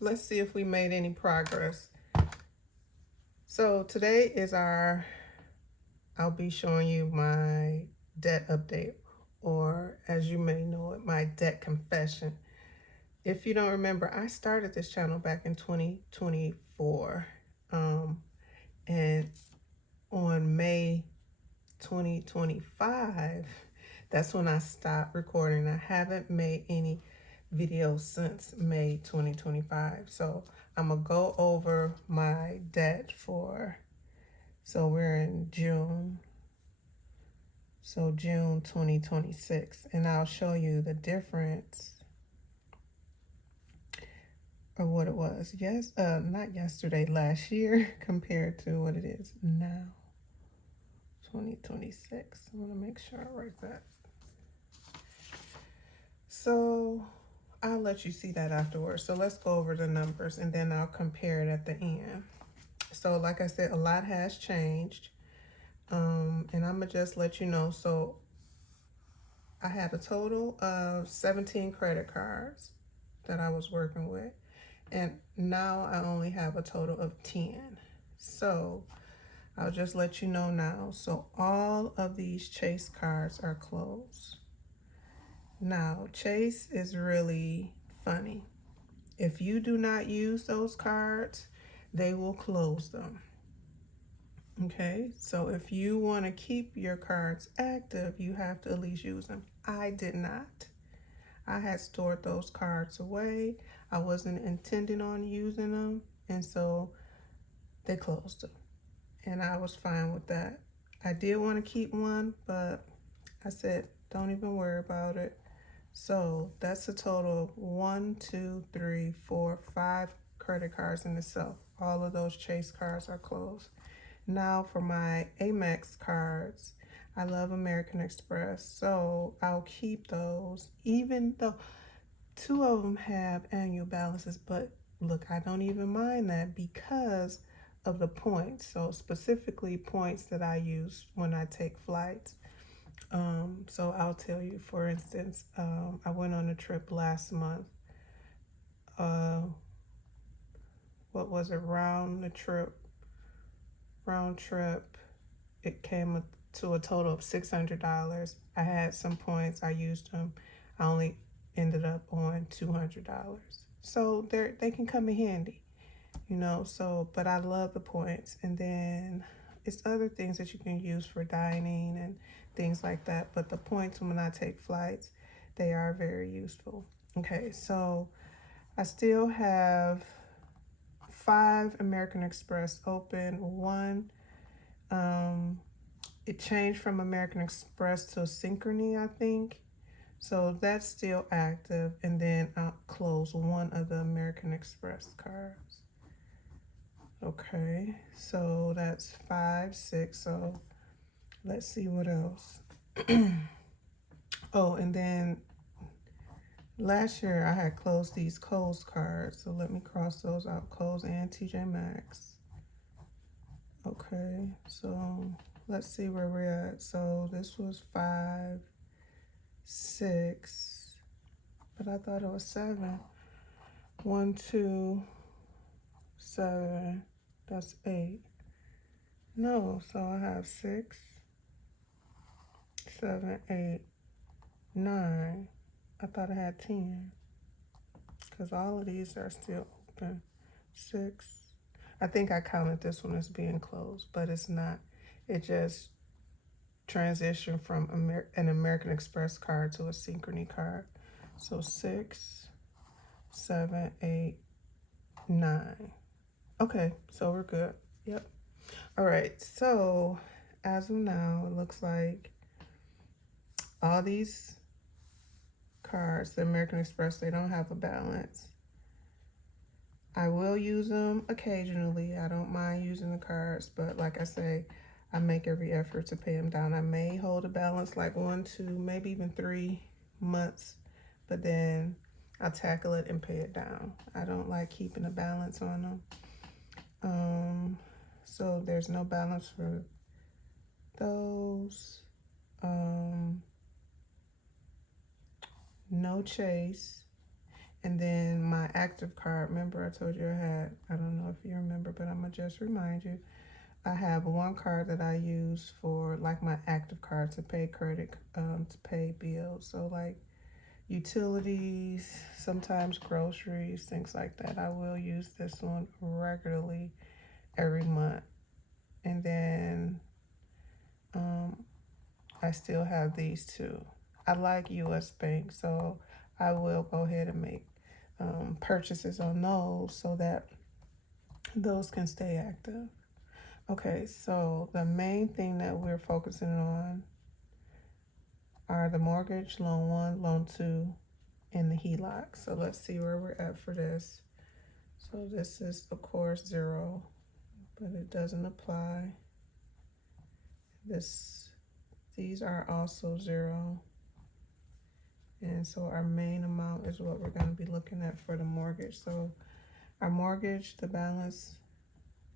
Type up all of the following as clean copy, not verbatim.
Let's see if we made any progress. So today is I'll be showing you my debt update, or as you may know it, my debt confession. If you don't remember, I started this channel back in 2024. And on May 2025, that's when I stopped recording. I haven't made any videos since May 2025. So I'm gonna go over my debt so we're in June. So June 2026, and I'll show you the difference of what it was. Yes, not yesterday, last year compared to what it is now. 2026. I want to make sure I write that. So I'll let you see that afterwards. So let's go over the numbers and then I'll compare it at the end. So like I said, a lot has changed. And I'm gonna just let you know. So I had a total of 17 credit cards that I was working with. And now I only have a total of 10. So I'll just let you know now. So all of these Chase cards are closed. Now, Chase is really funny. If you do not use those cards, they will close them. Okay, so if you want to keep your cards active, you have to at least use them. I did not. I had stored those cards away. I wasn't intending on using them, and so they closed them. And I was fine with that. I did want to keep one, but I said, don't even worry about it. So that's a total of 1, 2, 3, 4, 5 credit cards in itself. All of those Chase cards are closed. Now for my Amex cards, I love American Express, so I'll keep those, even though 2 of them have annual balances. But look, I don't even mind that because of the points. So specifically points that I use when I take flights. So I'll tell you, for instance, I went on a trip last month. What was it? Round trip, it came to a total of $600. I had some points, I used them. I only ended up on $200. So they can come in handy, you know. So, but I love the points. And then it's other things that you can use for dining and things like that. But the points when I take flights, they are very useful. Okay, so I still have 5 American Express open. One, it changed from American Express to Synchrony, I think. So that's still active. And then I'll close one of the American Express cards. Okay, so that's 5, 6. So let's see what else. Oh, and then last year I had closed these Kohl's cards. So let me cross those out. Kohl's and TJ Maxx. Okay, so let's see where we're at. So this was 5, 6, but I thought it was 7. 1, 2, 7. That's 8. No, so I have 6, 7, 8, 9. I thought I had 10 because all of these are still open. 6. I think I counted this one as being closed, but it's not. It just transitioned from an American Express card to a Synchrony card. So 6, 7, 8, 9. Okay, so we're good. Yep. All right, so as of now, it looks like all these cards, the American Express, they don't have a balance. I will use them occasionally. I don't mind using the cards, but like I say, I make every effort to pay them down. I may hold a balance like 1, 2, maybe even 3 months, but then I'll tackle it and pay it down. I don't like keeping a balance on them. So there's no balance for those. No Chase. And then my active card, remember I told you I had, I don't know if you remember, but I'm gonna just remind you, I have one card that I use for like my active card to pay credit, to pay bills. So like utilities, sometimes groceries, things like that. I will use this one regularly every month. And then I still have these two. I like US Bank, so I will go ahead and make purchases on those so that those can stay active. Okay, so the main thing that we're focusing on are the mortgage, loan 1, loan 2, and the HELOC. So let's see where we're at for this. So this is of course 0, but it doesn't apply. These are also 0. And so our main amount is what we're going to be looking at for the mortgage. So our mortgage, the balance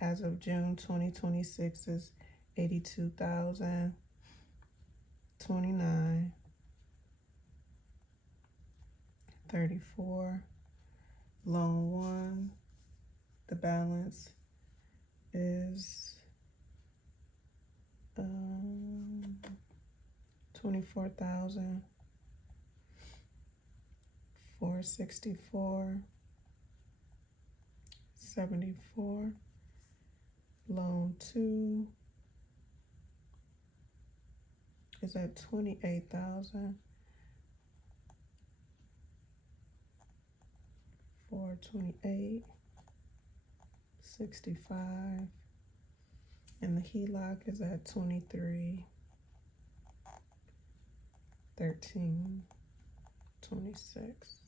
as of June 2026 is $82,029.34. Loan 1, the balance is 24,464.74. Loan 2 is at 28,428.65. And the HELOC is at 23,1326.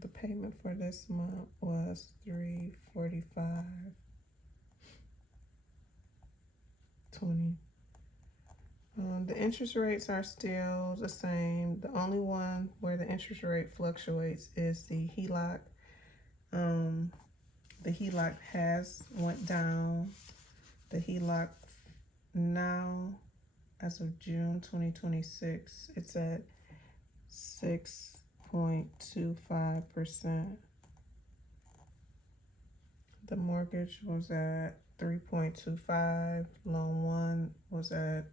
The payment for this month was $345.20. The interest rates are still the same. The only one where the interest rate fluctuates is the HELOC. The HELOC has went down. The HELOC now, as of June 2026, it's at 6.25%. The mortgage was at 3.25. Loan 1 was at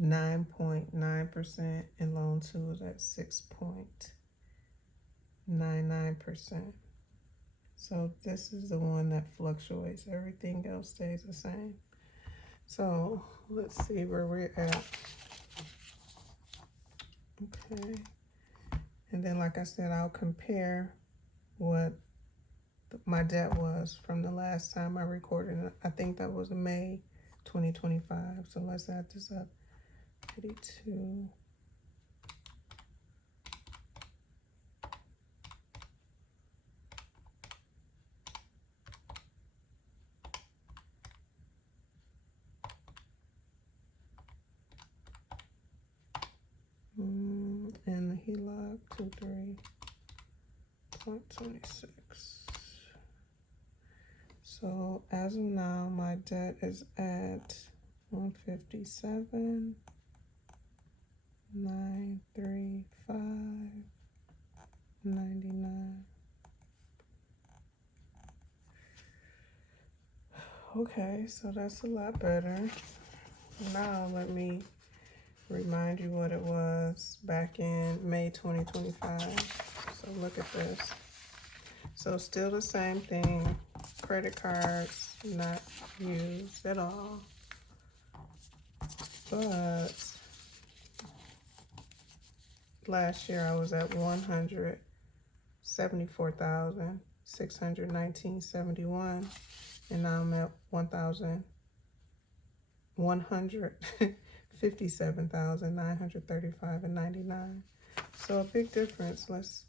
9.9%, and loan 2 was at 6.99%. So this is the one that fluctuates. Everything else stays the same. So let's see where we're at. Okay. And then, like I said, I'll compare what my debt was from the last time I recorded. I think that was May 2025. So let's add this up. 82. And the HELOC 23.26. So as of now, my debt is at 157,935.99. Okay, so that's a lot better. Now let me remind you what it was back in May 2025. So look at this. So still the same thing. Credit cards not used at all. But last year I was at 174,619.71, and now I'm at 1,157,935.99. So a big difference. Let's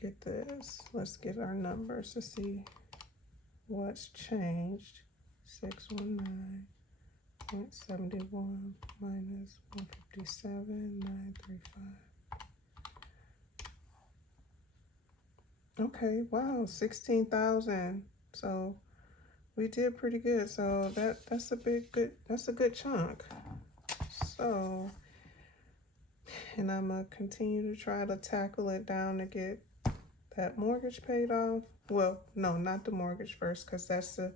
get this. Let's get our numbers to see what's changed. 619.71 minus 157,935. Okay, wow, 16,000. So we did pretty good. So that's a good chunk. So And I'm going to continue to try to tackle it down to get that mortgage paid off. Well, no, not the mortgage first, because that's the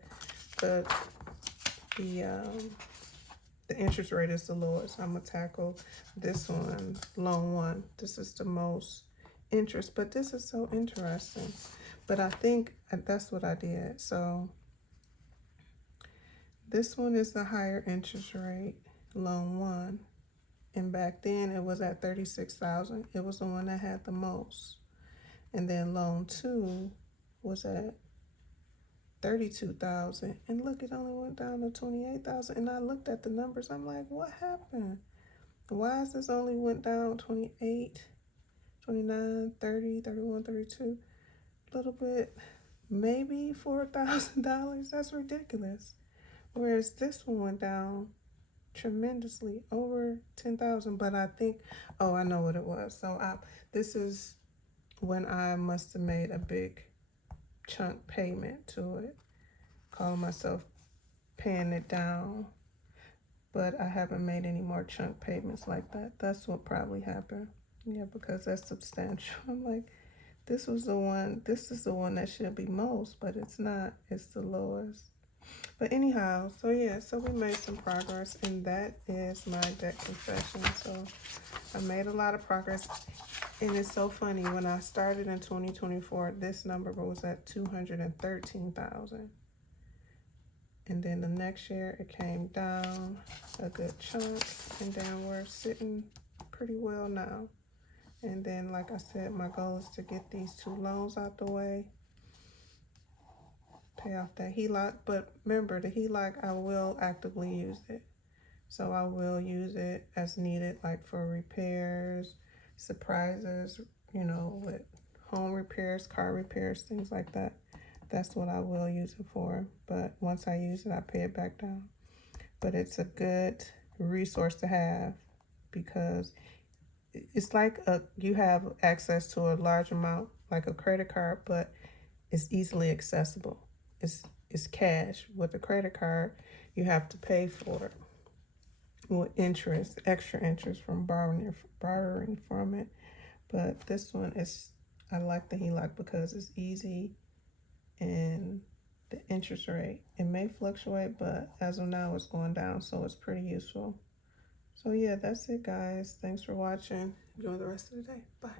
the interest rate is the lowest. I'm gonna tackle this one, loan one. This is the most interest, but this is so interesting. But I think that's what I did. So this one is the higher interest rate, loan one. And back then it was at 36,000. It was the one that had the most. And then loan two was at 32,000. And look, it only went down to 28,000. And I looked at the numbers. I'm like, what happened? Why is this only went down 28, 29, 30, 31, 32? A little bit, maybe $4,000. That's ridiculous. Whereas this one went down tremendously, over 10,000. But I think, oh, I know what it was. So this is when I must have made a big chunk payment to it, calling myself paying it down. But I haven't made any more chunk payments like that. That's what probably happened. Yeah, because that's substantial. I'm like, this is the one that should be most, but it's not. It's the lowest. But anyhow, so yeah, so we made some progress, and that is my debt confession. So I made a lot of progress, and it's so funny. When I started in 2024, this number was at 213,000. And then the next year it came down a good chunk, and then we're sitting pretty well now. And then, like I said, my goal is to get these two loans out the way, pay off that HELOC. But remember, the HELOC, I will actively use it. So I will use it as needed, like for repairs, surprises, you know, with home repairs, car repairs, things like that. That's what I will use it for. But once I use it, I pay it back down. But it's a good resource to have, because it's like you have access to a large amount, like a credit card, but it's easily accessible. It's cash. With a credit card, you have to pay for it with interest, extra interest from borrowing from it. But this one is, I like the HELOC because it's easy, and the interest rate, it may fluctuate, but as of now it's going down, so it's pretty useful. So yeah, that's it, guys. Thanks for watching. Enjoy the rest of the day. Bye.